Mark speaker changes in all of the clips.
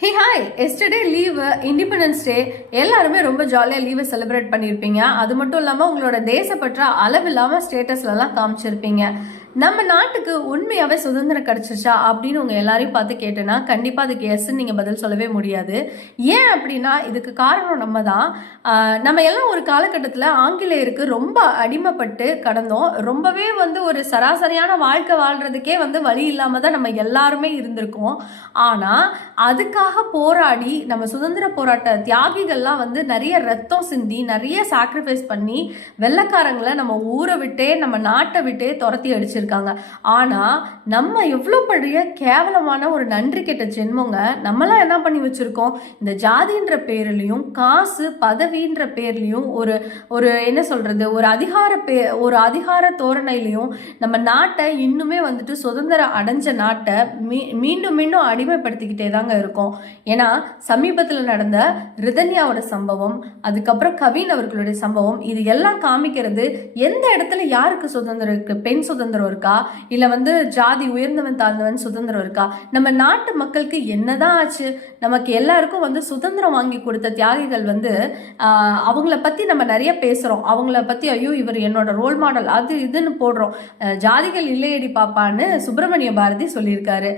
Speaker 1: Hey hi yesterday leave independence day எல்லாருமே ரொம்ப ஜாலியாக லீவை செலிப்ரேட் பண்ணியிருப்பீங்க அது மட்டும் இல்லாமல் உங்களோட தேசப்பற்ற அளவில்லாமல் ஸ்டேட்டஸ்லலாம் காமிச்சிருப்பீங்க. நம்ம நாட்டுக்கு உண்மையாகவே சுதந்திரம் கிடச்சிருச்சா அப்படின்னு உங்கள் எல்லாரையும் பார்த்து கேட்டேன்னா கண்டிப்பாக அதுக்கு எஸ்ன்னு நீங்கள் பதில் சொல்லவே முடியாது. ஏன் அப்படின்னா இதுக்கு காரணம் நம்ம தான் நம்ம எல்லாம் ஒரு காலகட்டத்தில் ஆங்கிலேயருக்கு ரொம்ப அடிமைப்பட்டு கடந்தோம். ரொம்பவே வந்து ஒரு சராசரியான வாழ்க்கை வாழ்கிறதுக்கே வந்து வழி இல்லாமல் தான் நம்ம எல்லாருமே இருந்திருக்கோம். ஆனால் அதுக்காக போராடி நம்ம சுதந்திர போராட்ட தியாகிகள்லாம் வந்து நிறைய ரத்தம் சிந்தி நிறைய சாக்ரிஃபைஸ் பண்ணி வெள்ளைக்காரங்களை நம்ம ஊரை விட்டே நம்ம நாட்டை விட்டே துரத்தி வச்சுருக்காங்க. ஆனால் நம்ம எவ்வளோ பெரிய கேவலமான ஒரு நன்றி கெட்ட ஜென்மங்க நம்மளாம் என்ன பண்ணி வச்சுருக்கோம்? இந்த ஜாதின்ற பேர்லேயும் காசு பதவின்ற பேர்லேயும் ஒரு ஒரு என்ன சொல்கிறது ஒரு அதிகார பே ஒரு அதிகார தோரணையிலையும் நம்ம நாட்டை இன்னுமே வந்துட்டு சுதந்திரம் அடைஞ்ச நாட்டை மீ மீண்டும் மீண்டும் அடிமைப்படுத்திக்கிட்டே தாங்க இருக்கும். ஏன்னா சமீபத்தில் நடந்த ரிதன்யாவோட சம்பவம் அதுக்கப்புறம் கவின் அவர்களுடைய சம்பவம் இது எல்லாம் காமிக்கிறது எந்த இடத்துல யாருக்கு சுதந்திரம் இருக்குது பெண் சுதந்திரம் இருக்கா? இல்லை வந்து ஜாதி உயர்ந்தவன் தாழ்ந்தவன் சுதந்திரம் இருக்கா? நம்ம நாட்டு மக்களுக்கு என்னதான் ஆச்சு? நமக்கு எல்லாருக்கும் வந்து சுதந்திரம் வாங்கி கொடுத்த தியாகிகள் வந்து அவங்கள பற்றி நம்ம நிறைய பேசுகிறோம் அவங்கள பற்றி ஐயோ இவர் என்னோட ரோல் மாடல் அது இதுன்னு போடுறோம். ஜாதிகள் இல்லையடி பாப்பான்னு சுப்பிரமணிய பாரதி சொல்லியிருக்காரு.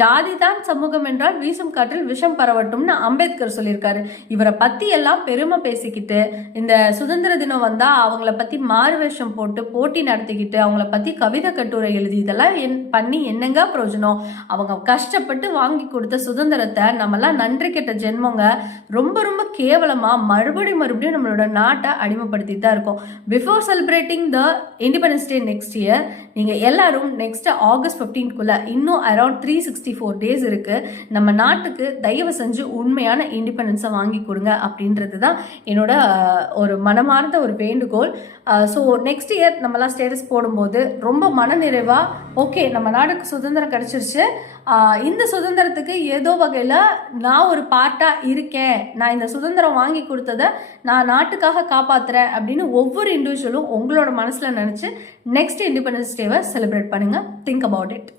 Speaker 1: ஜாதி தான் சமூகம் என்றால் வீசும் காற்றில் விஷம் பரவட்டும்னு அம்பேத்கர் சொல்லியிருக்காரு. இவரை பத்தி எல்லாம் பெருமை பேசிக்கிட்டு இந்த சுதந்திர தினம் வந்தால் அவங்கள பற்றி மாறுவேஷம் போட்டு போட்டி நடத்திக்கிட்டு அவங்கள பற்றி கவிதை கட்டுரை எழுதி இதெல்லாம் என் பண்ணி என்னங்க பிரயோஜனம்? அவங்க கஷ்டப்பட்டு வாங்கி கொடுத்த சுதந்திரத்தை நம்மலாம் நன்றி கெட்ட ஜென்மங்க ரொம்ப ரொம்ப கேவலமாக மறுபடியும் மறுபடியும் நம்மளோட நாட்டை அடிமைப்படுத்தி தான் இருக்கோம். Before celebrating the independence day next year நீங்கள் எல்லாரும் நெக்ஸ்ட் ஆகஸ்ட் ஃபிஃப்டீன்குள்ளே இன்னும் around three sixty four days இருக்குது நம்ம நாட்டுக்கு தயவு செஞ்சு உண்மையான இண்டிபெண்டன்ஸை வாங்கி கொடுங்க அப்படின்றது தான் என்னோட ஒரு மனமார்ந்த ஒரு வேண்டுகோள். ஸோ நெக்ஸ்ட் இயர் நம்மலாம் ஸ்டேட்டஸ் போடும்போது ரொம்ப மனநிறைவாக ஓகே நம்ம நாடுக்கு சுதந்திரம் கிடச்சிருச்சு. இந்த சுதந்திரத்துக்கு ஏதோ வகையில் நான் ஒரு பார்ட்டாக இருக்கேன். நான் இந்த சுதந்திரம் வாங்கி கொடுத்ததை நான் நாட்டுக்காக காப்பாற்றுறேன் அப்படின்னு ஒவ்வொரு இண்டிவிஜுவலும் உங்களோட மனசில் நினச்சி நெக்ஸ்ட் இண்டிபெண்டன்ஸ் டேவை செலிப்ரேட் பண்ணுங்கள் திங்க் அபவுட் இட்